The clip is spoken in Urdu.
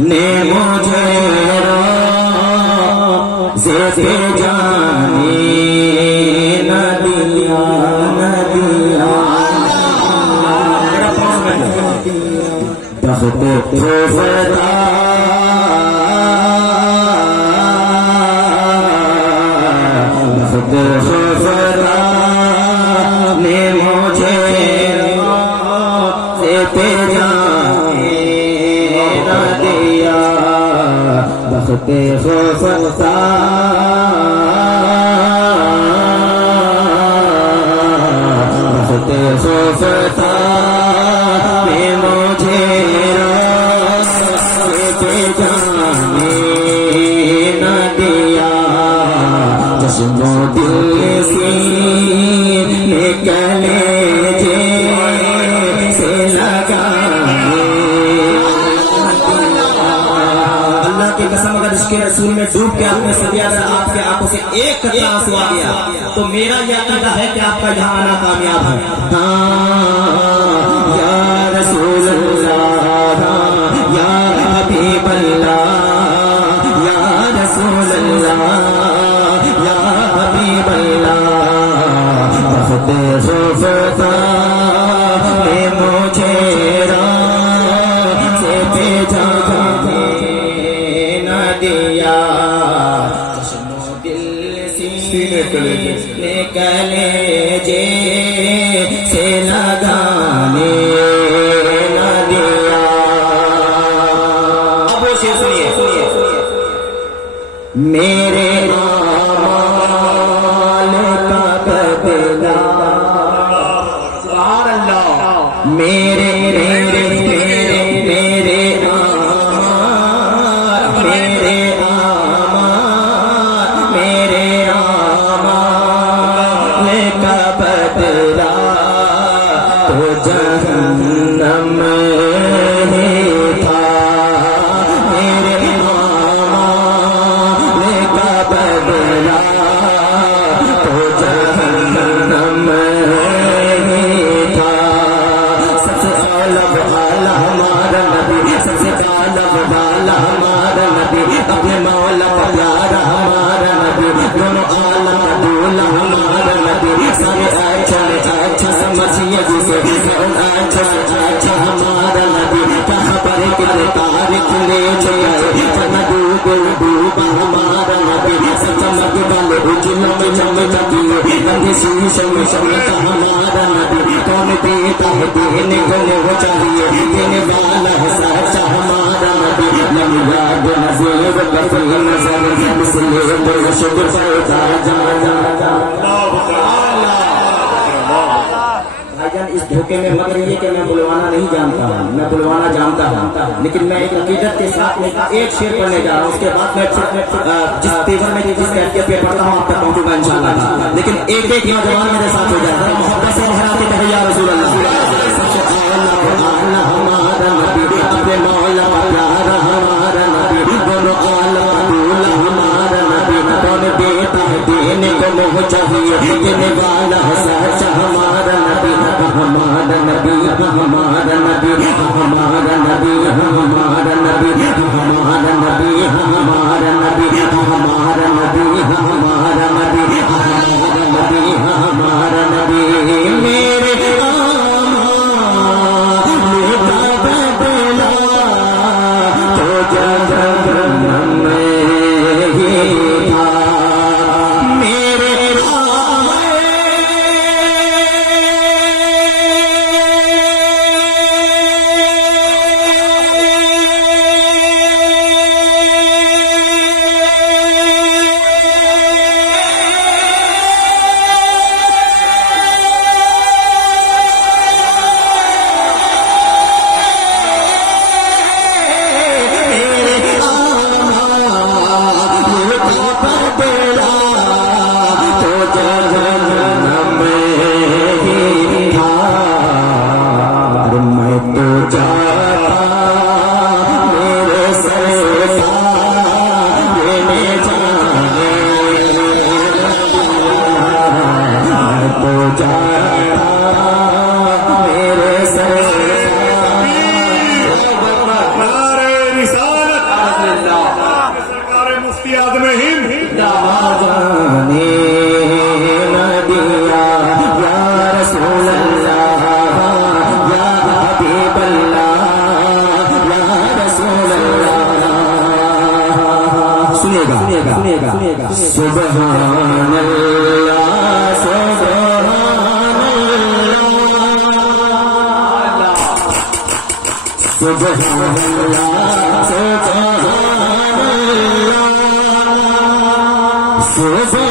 نے مجھے روزے پہ جانے نہ دیا بخت خوفدا بخت خوفدا نے مجھے روزے پہ جانے نہ دیا بخت خوفدا بخت خوفدا نے مجھے روزے پہ جانے نہ دیا چشم و دل سے نکلے جیسے لگانے اللہ کی قسم اگر عشق رسول میں ڈوب کے آپ نے سدیا اگر آپ کے آنکھوں سے ایک قطرہ آنسو آ گیا تو میرا یہ عقیدہ ہے کہ آپ کا یہاں آنا کامیاب ہے. یا رسول اللہ یا حبیب اللہ یا رسول اللہ یا حبیب اللہ بخت خوفدا نے مجھے روزے پہ جانے نہ دیا چشم و دل سے نکلے جیسے لگانے نہ دیا. اب وہ شعر سنیے میرے اعمال کا بدلہ سبحان اللہ میرے تو جہنم ہی تھا میرے اعمال کا بدلہ تو جہنم ہی تھا. سب سے اعلیٰ والا ہمارا نبی سب سے اعلیٰ والا ہمارا نبی اپنے مولا کا پیارا ہمارا نبی دونوں اعلیٰ کا دولا ہمارا نبی سارے اچھا سمجھیے جسے اچھا ہمارا نبی کیا خبر کتنے تاریخ لے چلے جنا ڈوبا ہمارا نبی سب چمک والے اجلوں میں چمکیے گندی شیشوں میں چمکا ہمارا نبی کون دیتا ہے دینے کو وہ چاہیے دینے والا ہے سچا ہمارا نبی لم یاد نظیر بفل نظر مثل تو شکر فردا جا اس دھوکے میں مت رہیے کہ میں بلوانا نہیں جانتا ہوں میں بلوانا جانتا ہوں لیکن میں ایک عقیدت کے ساتھ ایک شعر پڑھنے جا رہا ہوں اس کے بعد میں جس تیور میں جس کیفیت پہ پڑھتا ہوں آپ تک پہنچوں گا انشاءاللہ. لیکن ایک نوجوان میرے ساتھ ہو جائے ذرا محبت سے لہراتے کہے یا رسول اللہ سب سے اعلیٰ ہمارا نبی اپنے مولا کا پیارا ہمارا نبی دونوں اعلیٰ کا دولا ہمارا نبی کون دیتا ہے دینے کو وہ چاہیے دینے والا ہے سچا ہمارا نبی ہمارا نبی ہمارا نبی ہمارا نبی ہمارا نبی ہمارا نبی ہمارا نبی ہمارا نبی ہمارا نبی ہمارا نبی ہمارا نبی میرے جانے نہ دیا یا رسول اللہ یا حبیب اللہ یا رسول اللہ. سنیے گا سبحان اللہ سبحان سبحان اللہ سبحان اللہ سبحان